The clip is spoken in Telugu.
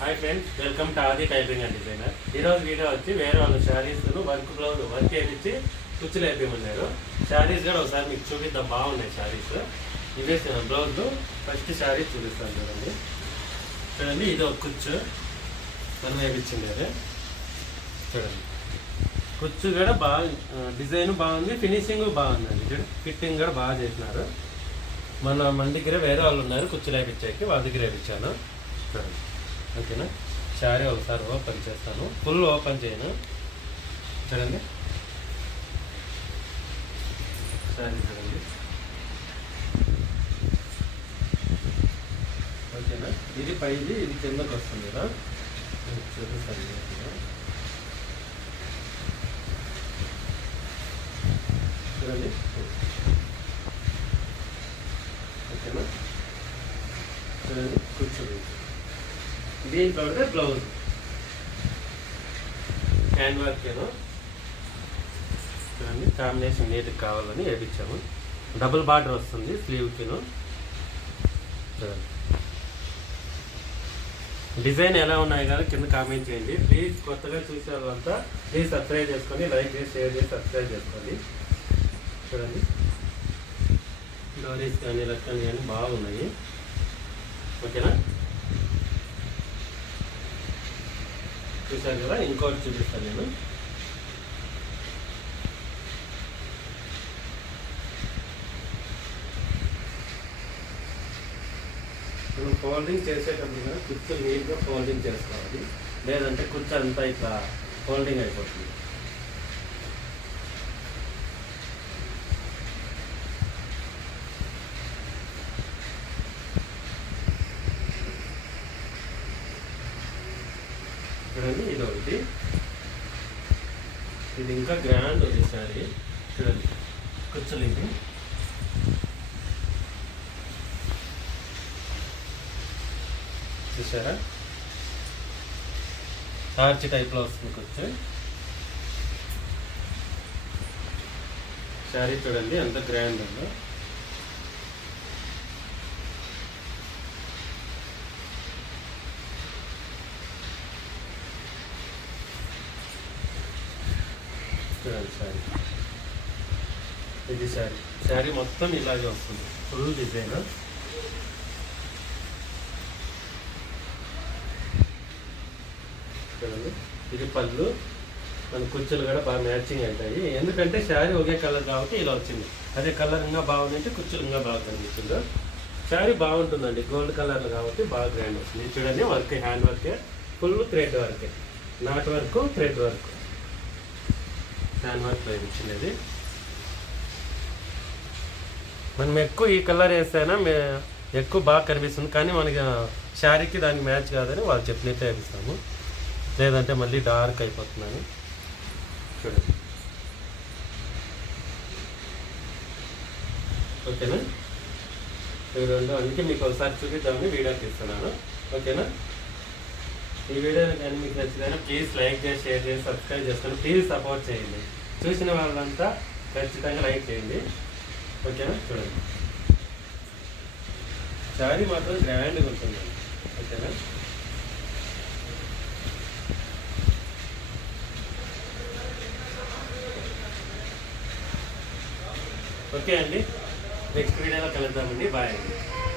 హాయ్ ఫ్రెండ్స్, వెల్కమ్ టు ఆది టైపింగ్ అండ్ డిజైనర్. ఈరోజు వీడియో వచ్చి వేరే వాళ్ళ శారీస్ వర్క్ చేయించి కుచ్చులు వేపించమన్నారు. శారీస్ కూడా ఒకసారి మీకు చూపిద్దాం, బాగున్నాయి శారీస్. ఇదే బ్లౌజ్ ఫస్ట్ శారీ చూపిస్తాను చూడండి. చూడండి, ఇది ఒక కుచ్చు మనం వేయించింది. అదే చూడండి, కుచ్చు కూడా బాగా డిజైన్ బాగుంది, ఫినిషింగ్ బాగుందండి. చూడండి, ఫిట్టింగ్ కూడా బాగా చేసినారు. మన దగ్గర వేరే వాళ్ళు ఉన్నారు కుచ్చులు వేయించాకి, వాళ్ళ దగ్గర వేయించాను. చూడండి, ఓకేనా. శారీ ఒకసారి ఓపెన్ చేస్తాను, ఫుల్ ఓపెన్ చేయను. చూడండి శారీ, చూడండి ఓకేనా. ఇది పైది, ఇది కిందకు వస్తుంది కదా, చూపిస్తాను. చూడండి, ఓకేనా. చూడండి, కూర్చోండి. దీంట్లో బ్లౌజ్ హ్యాండ్ వర్క్ ఏదో చూడండి, కాంబినేషన్ నీట్గా కావాలని వేయించాము. డబుల్ బార్డర్ వస్తుంది స్లీవ్కిను. చూడండి, డిజైన్ ఎలా ఉన్నాయి కదా కింద కామెంట్ చేయండి ప్లీజ్. కొత్తగా చూసే వాళ్ళంతా ప్లీజ్ సబ్స్క్రైబ్ చేసుకొని, లైక్ చేసి, షేర్ చేసి, సబ్స్క్రైబ్ చేసుకోండి. చూడండి, డోరీస్ కానీ లెక్కలు కానీ బాగున్నాయి, ఓకేనా. చూసారు కదా, ఇంకోటి చూపిస్తాను నేను. మనం ఫోల్డింగ్ చేసేటప్పుడు కదా కుర్చీ నీట్గా ఫోల్డింగ్ చేసుకోవాలి, లేదంటే కుర్చీ అంతా ఇట్లా ఫోల్డింగ్ అయిపోతుంది. చూడండి, ఇది ఒకటి, ఇది ఇంకా గ్రాండ్ ఉంది సారీ. చూడండి, కుర్చీలు ఇది చూసారా, ఆర్చ్ టైప్లో వస్తుంది కుర్చీ. శారీ చూడండి ఎంత గ్రాండ్ ఉందో. చూడండి శారీ, ఇది శారీ మొత్తం ఇలాగే వస్తుంది, ఫుల్ డిజైన్. చూడండి, ఇది పళ్ళు. మన కుర్చీలు కూడా బాగా మ్యాచింగ్ అవుతాయి, ఎందుకంటే శారీ ఒకే కలర్ కాబట్టి ఇలా వచ్చింది. అదే కలర్ ఇంకా బాగుందంటే కుర్చీలు ఇంకా బాగా కనిపిస్తుంది. శారీ బాగుంటుందండి, గోల్డ్ కలర్లు కాబట్టి బాగా గ్రాండ్ వస్తుంది. చూడండి, వర్క్ హ్యాండ్ వర్కే, ఫుల్ థ్రెడ్ వర్కే, not work, thread work, hand work ఇచ్చినది. మనం ఎక్కువ ఈ కలర్ వేస్తేనా ఎక్కువ బాగా కనిపిస్తుంది, కానీ మనకి శారీకి దానికి మ్యాచ్ కాదని వాళ్ళు చెప్పినట్టే వేపిస్తాము, లేదంటే మళ్ళీ డార్క్ అయిపోతున్నాను. చూడండి, ఓకేనా. ఇవి రెండు అందుకే మీకు ఒకసారి చూపిద్దామని వీడియో తీస్తున్నాను, ఓకేనా. ఈ వీడియో కానీ మీకు నచ్చితే ప్లీజ్ లైక్ చేసి, షేర్ చేసి, సబ్స్క్రైబ్ చేసుకొని ప్లీజ్ సపోర్ట్ చేయండి. చూసిన వాళ్ళంతా ఖచ్చితంగా లైక్ చేయండి, ఓకేనా. చూడండి, శారీ మాత్రం గ్రాండ్గా ఉంటుంది, ఓకేనా. ఓకే అండి, నెక్స్ట్ వీడియోలో కలుద్దామండి. బాయ్ అండి.